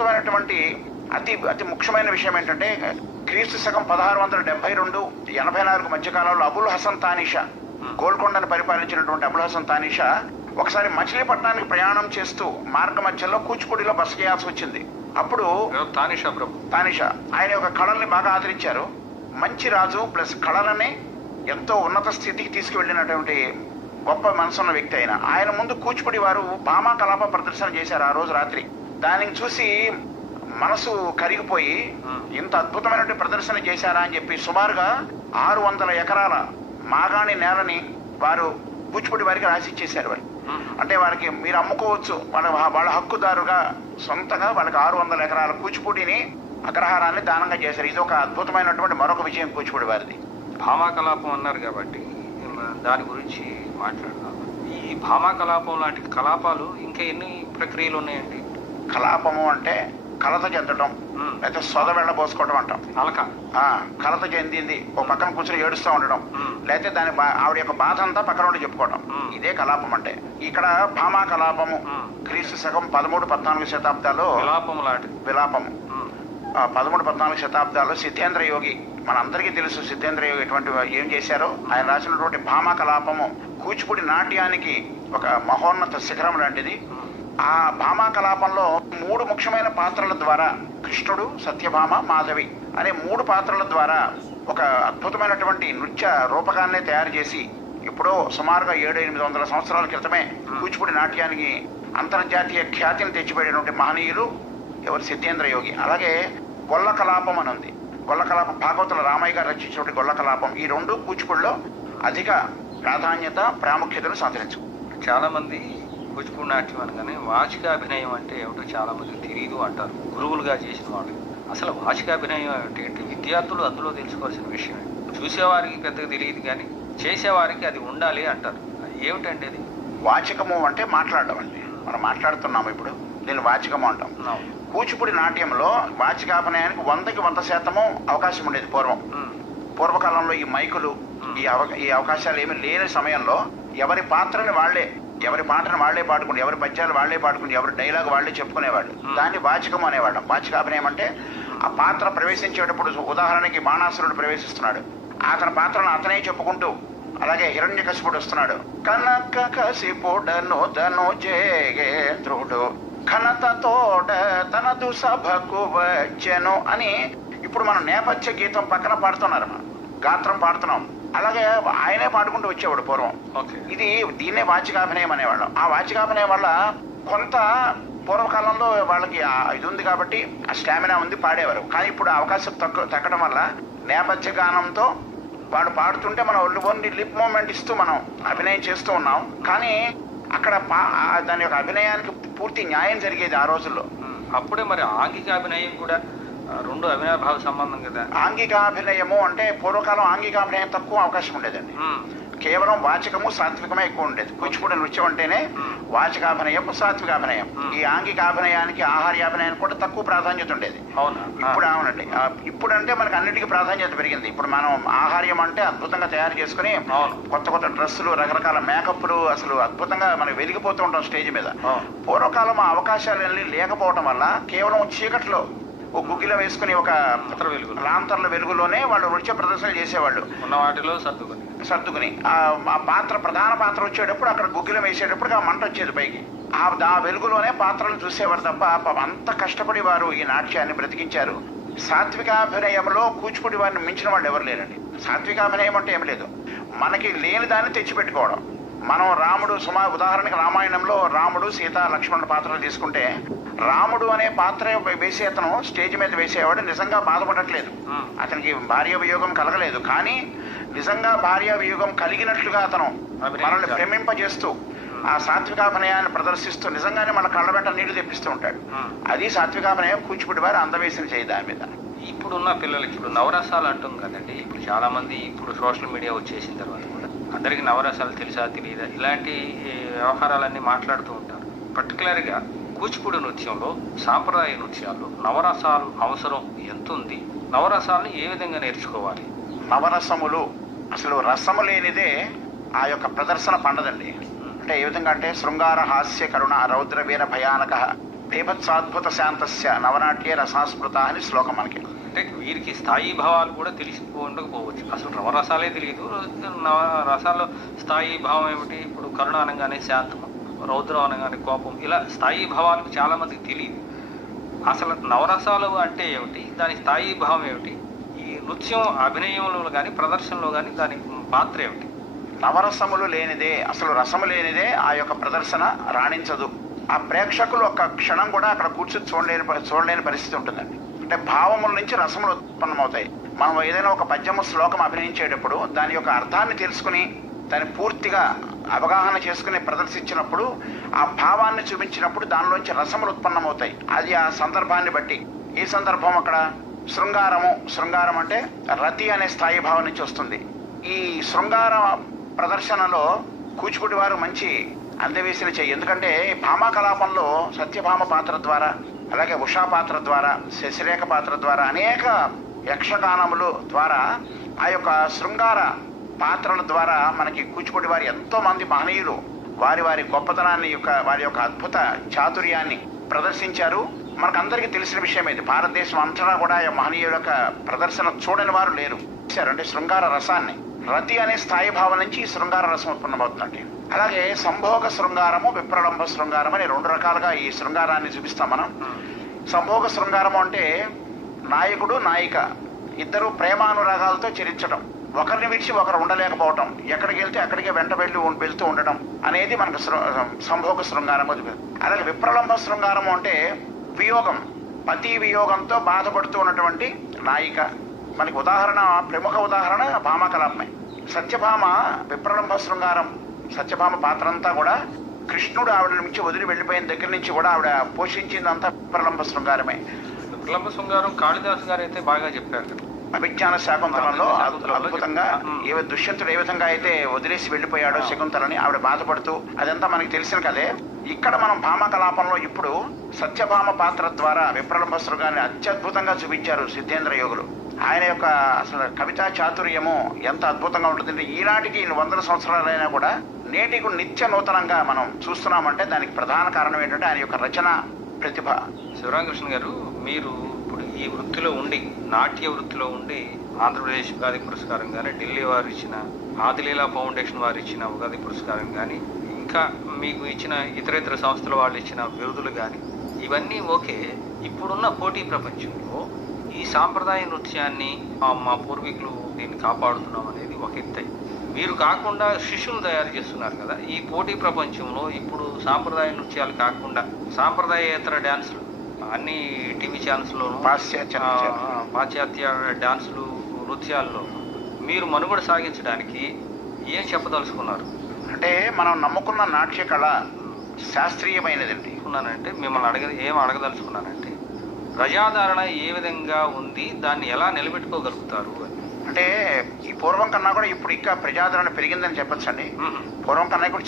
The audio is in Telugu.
అద్భుతమైనటువంటి అతి అతి ముఖ్యమైన విషయం ఏంటంటే క్రీస్తు శకం 1672 84 మధ్యకాలంలో అబుల్ హసన్ తానీషా, గోల్కొండను పరిపాలించినటువంటి అబుల్ హసన్ తానీషా ఒకసారి మచిలీపట్నానికి ప్రయాణం చేస్తూ మార్గ మధ్యలో కూచిపూడిలో బస చేయాల్సి వచ్చింది. అప్పుడు తానీషా ఆయన యొక్క కళల్ని బాగా ఆదరించారు. మంచి రాజు ప్లస్ కళలని ఎంతో ఉన్నత స్థితికి తీసుకువెళ్ళినటువంటి గొప్ప మనసున్న వ్యక్తి ఆయన ముందు కూచిపూడి వారు భామా కలాప ప్రదర్శన చేశారు ఆ రోజు రాత్రి. దానిని చూసి మనసు కరిగిపోయి ఇంత అద్భుతమైనటువంటి ప్రదర్శన చేశారా అని చెప్పి సుమారుగా 600 ఎకరాల మాగాణి నేలని వారు కూచిపూడి వారికి రాసిచ్చేశారు. వారు అంటే వారికి మీరు అమ్ముకోవచ్చు, వాళ్ళ హక్కుదారుగా సొంతంగా వాళ్ళకి 600 ఎకరాల కూచిపూడిని అగ్రహారాన్ని దానంగా చేశారు. ఇది ఒక అద్భుతమైనటువంటి మరొక విజయం కూచిపూడి వారిది. భామా కలాపం అన్నారు కాబట్టి దాని గురించి మాట్లాడదాం. ఈ భామా కలాపం లాంటి కలాపాలు ఇంకా ఎన్ని ప్రక్రియలు ఉన్నాయండి? కలాపము అంటే కలత చెందడం, లేకపోతే సొద వెళ్ళబోసుకోవడం అంటాం. కలత చెందింది ఓ పక్కన కూర్చొని ఏడుస్తూ ఉండడం, లేకపోతే దాని ఆవిడ యొక్క బాధ అంతా పక్కన ఉండి చెప్పుకోవడం, ఇదే కలాపం అంటే. ఇక్కడ భామా కలాపము క్రీస్తు శకం 13-14 శతాబ్దాల్లో విలాపము 13-14 శతాబ్దాల్లో సిద్ధేంద్ర యోగి, మనందరికీ తెలుసు సిద్ధేంద్ర యోగి ఎటువంటి ఏం చేశారో. ఆయన రాసినటువంటి భామా కలాపము కూచిపూడి నాట్యానికి ఒక మహోన్నత శిఖరం లాంటిది. ఆ భామా కలాపంలో 3 ముఖ్యమైన పాత్రల ద్వారా, కృష్ణుడు, సత్యభామ, మాధవి అనే 3 పాత్రల ద్వారా ఒక అద్భుతమైనటువంటి నృత్య రూపకాన్నే తయారు చేసి ఇప్పుడు సుమారుగా 700-800 సంవత్సరాల క్రితమే కూచిపూడి నాట్యానికి అంతర్జాతీయ ఖ్యాతిని తెచ్చిపెట్టినటువంటి మహనీయులు ఎవరు? సిద్ధేంద్ర యోగి. అలాగే గొల్ల కలాపం అని ఉంది. గొల్ల కలాపం భాగవతుల రామయ్య గారు రచించినటువంటి గొల్ల కలాపం. ఈ 2 కూచిపూడిలో అధిక ప్రాధాన్యత ప్రాముఖ్యతను సంతరించు. చాలా మంది కూచిపూడి నాట్యం అనగానే వాచికాభినయం అంటే ఏమిటో చాలా మందికి తెలియదు అంటారు, గురువులుగా చేసిన వాళ్ళు. అసలు వాచికాభినయం అంటే విద్యార్థులు అందులో తెలుసుకోవాల్సిన విషయం. చూసేవారికి పెద్దగా తెలియదు కానీ చేసేవారికి అది ఉండాలి అంటారు. ఏమిటండి అది? వాచికము అంటే మాట్లాడడం అండి. మనం మాట్లాడుతున్నాము ఇప్పుడు, దీన్ని వాచికము అంటాం. కూచిపూడి నాట్యంలో వాచికాభినయానికి 100కి 100% అవకాశం ఉండేది పూర్వకాలంలో. ఈ మైకులు ఈ అవకాశాలు ఏమి లేని సమయంలో ఎవరి పాత్రని వాళ్లే, ఎవరి పాటను వాళ్లే పాడుకుని, ఎవరి పద్యాలు వాళ్లే పాడుకుని, ఎవరి డైలాగ్ వాళ్లే చెప్పుకునేవాళ్ళు. దాన్ని వాచికం అనేవాళ్ళం. వాచికాభినయం అంటే ఆ పాత్ర ప్రవేశించేటప్పుడు, ఉదాహరణకి బాణాసురుడు ప్రవేశిస్తున్నాడు, అతని పాత్రను అతనే చెప్పుకుంటూ, అలాగే హిరణ్యకశిపుడు వస్తున్నాడు, కనక కశిపుడను తను జేగేంద్రుడు ఘనతతోడ తనదు సభకు వచ్చెను అని ఇప్పుడు మనం నేపథ్య గీతం పక్కన పాడుతున్నారు, మనం గాత్రం పాడుతున్నాం. అలాగే ఆయనే పాడుకుంటూ వచ్చేవాడు పూర్వం. దీన్నే వాచికాభినయం అనేవాళ్ళం. ఆ వాచికాభినయం వల్ల కొంత పూర్వకాలంలో వాళ్ళకి ఇది ఉంది కాబట్టి ఆ స్టామినా ఉంది, పాడేవారు. కానీ ఇప్పుడు అవకాశం తగ్గడం వల్ల నేపథ్య గానంతో వాడు పాడుతుంటే మనం ఓన్లీ లిప్ మూమెంట్ ఇస్తూ మనం అభినయం చేస్తూ ఉన్నాం. కానీ అక్కడ దాని యొక్క అభినయానికి పూర్తి న్యాయం జరిగేది ఆ రోజుల్లో. అప్పుడే మరి ఆంగికాభినయం కూడా 2 అవినాభావ సంబంధం కదా. ఆంగికాభినయము అంటే పూర్వకాలం ఆంగికాభినయం తక్కువ అవకాశం ఉండేదండి. కేవలం వాచకము సాత్వికమే ఎక్కువ ఉండేది. కూచిపూడి నృత్యం అంటేనే వాచకాభినయం, సాత్వికాభినయం. ఈ ఆంగికాభినయానికి ఆహార్యాభినయానికి కూడా తక్కువ ప్రాధాన్యత ఉండేది. ఇప్పుడు అవునండి, ఇప్పుడంటే మనకు అన్నిటికీ ప్రాధాన్యత పెరిగింది. ఇప్పుడు మనం ఆహార్యం అంటే అద్భుతంగా తయారు చేసుకుని కొత్త కొత్త డ్రెస్సులు, రకరకాల మేకప్లు, అసలు అద్భుతంగా మనం వెలిగిపోతూ ఉంటాం స్టేజ్ మీద. పూర్వకాలం ఆ అవకాశాలు లేకపోవటం వల్ల కేవలం చీకట్లో ఓ గుగ్గిలో వేసుకుని ఒక లాంతర్ల వెలుగులోనే వాళ్ళు నృత్య ప్రదర్శనలు చేసేవాళ్ళు. ఉన్న వాటిలో సర్దుకుని ఆ ప్రధాన పాత్ర వచ్చేటప్పుడు అక్కడ గుగ్గిలం వేసేటప్పుడు ఆ మంట వచ్చేది పైకి. ఆ వెలుగులోనే పాత్రలు చూసేవారు తప్ప అంత కష్టపడి వారు ఈ నాట్యాన్ని బ్రతికించారు. సాత్వికాభినయంలో కూచిపూడి వారిని మించిన వాళ్ళు ఎవరు లేరండి. సాత్వికాభినయం అంటే ఏం లేదు, మనకి లేని దాన్ని తెచ్చిపెట్టుకోవడం. మనం రాముడు ఉదాహరణకి రామాయణంలో రాముడు, సీత, లక్ష్మణుడు పాత్రలు తీసుకుంటే, రాముడు అనే పాత్ర వేసే అతను స్టేజ్ మీద వేసేవాడు నిజంగా బాధపడట్లేదు, అతనికి భార్య వియోగం కలగలేదు. కానీ నిజంగా భార్య వియోగం కలిగినట్లుగా అతను మనల్ని ప్రేమింపజేస్తూ ఆ సాత్వికాభినయాన్ని ప్రదర్శిస్తూ నిజంగానే మన కళ్ళ వెంట నీళ్లు తెప్పిస్తూ ఉంటాడు. అది సాత్వికాభినయం. కూచిపూడి వారు అందవేసిన చేయి దాని మీద. ఇప్పుడున్న పిల్లలకి ఇప్పుడు నవరసాలు అంటుంది కదండి. ఇప్పుడు చాలా మంది ఇప్పుడు సోషల్ మీడియా వచ్చేసిన తర్వాత కూడా అందరికీ నవరసాలు తెలుసా తెలియదా ఇలాంటి వ్యవహారాలన్నీ మాట్లాడుతూ ఉంటారు. పర్టికులర్గా కూచిపూడి నృత్యంలో, సాంప్రదాయ నృత్యాల్లో నవరసాలు అవసరం ఎంత ఉంది? నవరసాలను ఏ విధంగా నేర్చుకోవాలి? నవరసములు అసలు రసము లేనిదే ఆ యొక్క ప్రదర్శన పండదండి. అంటే ఏ విధంగా అంటే శృంగార, హాస్య, కరుణ, రౌద్ర, వీర, భయానక బీభత్సాద్భుత శాంతస్య నవనాట్యే రసాస్మృత అని శ్లోకం మనకి. అంటే వీరికి స్థాయి భావాలు కూడా ఉండకపోవచ్చు, అసలు నవరసాలే తెలియదు. రసాల్లో స్థాయి భావం ఏమిటి? ఇప్పుడు కరుణ అనగానే శాంతము, రౌద్రం అనగానే కోపం, ఇలా స్థాయి భావాలకు చాలా మందికి తెలియదు. అసలు నవరసాలు అంటే ఏమిటి, దాని స్థాయి భావం ఏమిటి, ఈ నృత్యం అభినయంలో కానీ ప్రదర్శనలో కానీ దాని పాత్ర ఏమిటి? నవరసములు లేనిదే, అసలు రసము లేనిదే ఆ యొక్క ప్రదర్శన రాణించదు. ఆ ప్రేక్షకులు ఒక్క క్షణం కూడా అక్కడ కూర్చొని చూడలేని పరిస్థితి ఉంటుందండి. అంటే భావముల నుంచి రసములు ఉత్పన్నమవుతాయి. మనం ఏదైనా ఒక పద్యము శ్లోకం అభినయించేటప్పుడు దాని యొక్క అర్థాన్ని తెలుసుకుని దాన్ని పూర్తిగా అవగాహన చేసుకుని ప్రదర్శించినప్పుడు ఆ భావాన్ని చూపించినప్పుడు దానిలోంచి రసములు ఉత్పన్నమవుతాయి. అది ఆ సందర్భాన్ని బట్టి. ఈ సందర్భం అక్కడ శృంగారం అంటే రతి అనే స్థాయి భావం నుంచి వస్తుంది. ఈ శృంగార ప్రదర్శనలో కూచిపూడి వారు మంచి అందవేసిన చెయ్యి. ఎందుకంటే భామా కలాపంలో సత్యభామ పాత్ర ద్వారా, అలాగే ఉషా పాత్ర ద్వారా, శశిరేఖ పాత్ర ద్వారా, అనేక యక్షగానములు ద్వారా, ఆ యొక్క శృంగార పాత్రల ద్వారా మనకి కూచిపూడి వారి ఎంతో మంది మహనీయులు వారి గొప్పతనాన్ని వారి యొక్క అద్భుత చాతుర్యాన్ని ప్రదర్శించారు. మనకందరికీ తెలిసిన విషయం ఇది. భారతదేశం అంతటా కూడా ఈ మహనీయుల యొక్క ప్రదర్శన చూడని వారు లేరు. అంటే శృంగార రసాన్ని, రతి అనే స్థాయి భావం నుంచి శృంగార రసం ఉత్పన్నమవుతుందండి. అలాగే సంభోగ శృంగారము, విప్రలంభ శృంగారం అని రెండు రకాలుగా ఈ శృంగారాన్ని చూపిస్తాం మనం. సంభోగ శృంగారము అంటే నాయకుడు నాయిక ఇద్దరు ప్రేమానురాగాలతో చరించడం, ఒకరిని విడిచి ఒకరు ఉండలేకపోవటం, ఎక్కడికి వెళ్తే అక్కడికే వెళ్తూ ఉండటం అనేది మనకు సంభోగ శృంగారము. అలాగే విప్రలంభ శృంగారము అంటే వియోగం, పతి వియోగంతో బాధపడుతూ ఉన్నటువంటి నాయిక. మనకి ప్రముఖ ఉదాహరణ భామా కలాపమే. సత్యభామ విప్రలంభ శృంగారం, సత్యభామ పాత్ర అంతా కూడా కృష్ణుడు ఆవిడ నుంచి వదిలి వెళ్ళిపోయిన దగ్గర నుంచి కూడా ఆవిడ పోషించిందంతా విప్రలంభ శృంగారమే. విప్లవ శృంగారం కాళిదాసు గారు అయితే బాగా చెప్పారు. అభిజ్ఞాన శాకుంతలంలో అద్భుతంగా దుష్యంతుడు ఏ విధంగా అయితే వదిలేసి వెళ్ళిపోయాడో శకుంతలని ఆవిడ బాధపడుతూ, అదంతా మనకి తెలిసిన కదే. ఇక్కడ మనం భామా కలాపంలో ఇప్పుడు సత్యభామ పాత్ర ద్వారా విప్రలంభ శృంగాన్ని అత్యద్భుతంగా చూపించారు సిద్ధేంద్ర యోగులు. ఆయన యొక్క అసలు కవితా చాతుర్యము ఎంత అద్భుతంగా ఉంటుందంటే ఈనాటికి 100 సంవత్సరాలైనా కూడా నేటికి నిత్య నూతనంగా మనం చూస్తున్నామంటే దానికి ప్రధాన కారణం ఏంటంటే ఆయన యొక్క రచన ప్రతిభ. శివరామకృష్ణ గారు, మీరు ఇప్పుడు ఈ వృత్తిలో ఉండి, నాట్య వృత్తిలో ఉండి, ఆంధ్రప్రదేశ్ ఉగాది పురస్కారం కానీ, ఢిల్లీ వారు ఇచ్చిన ఆదిలీలా ఫౌండేషన్ వారు ఇచ్చిన ఉగాది పురస్కారం కానీ, ఇంకా మీకు ఇచ్చిన ఇతరేతర సంస్థల వాళ్ళు ఇచ్చిన బిరుదులు కానీ, ఇవన్నీ ఓకే. ఇప్పుడున్న పోటీ ప్రపంచంలో ఈ సాంప్రదాయ నృత్యాన్ని మా పూర్వీకులు దీన్ని కాపాడుతున్నాం అనేది ఒక ఎత్తు. మీరు కాకుండా శిష్యులు తయారు చేస్తున్నారు కదా. ఈ పోటీ ప్రపంచంలో ఇప్పుడు సాంప్రదాయ నృత్యాలు కాకుండా సాంప్రదాయేతర డ్యాన్సులు అన్ని టీవీ ఛానల్స్లోనూ, పాశ్చాత్య డ్యాన్సులు, నృత్యాల్లో మీరు మనుగడ సాగించడానికి ఏం చెప్పదలుచుకున్నారు? అంటే మనం నమ్ముకున్న నాట్య కళ శాస్త్రీయమైనదండి. అంటే మిమ్మల్ని ఏం అడగదలుచుకున్నానంటే ప్రజాదరణ ఏ విధంగా ఉంది, దాన్ని ఎలా నిలబెట్టుకోగలుగుతారు అని. అంటే ఈ పూర్వం కన్నా కూడా ఇప్పుడు ఇంకా ప్రజాదరణ పెరిగిందని చెప్పొచ్చండి. పూర్వం కన్నా ఇప్పుడు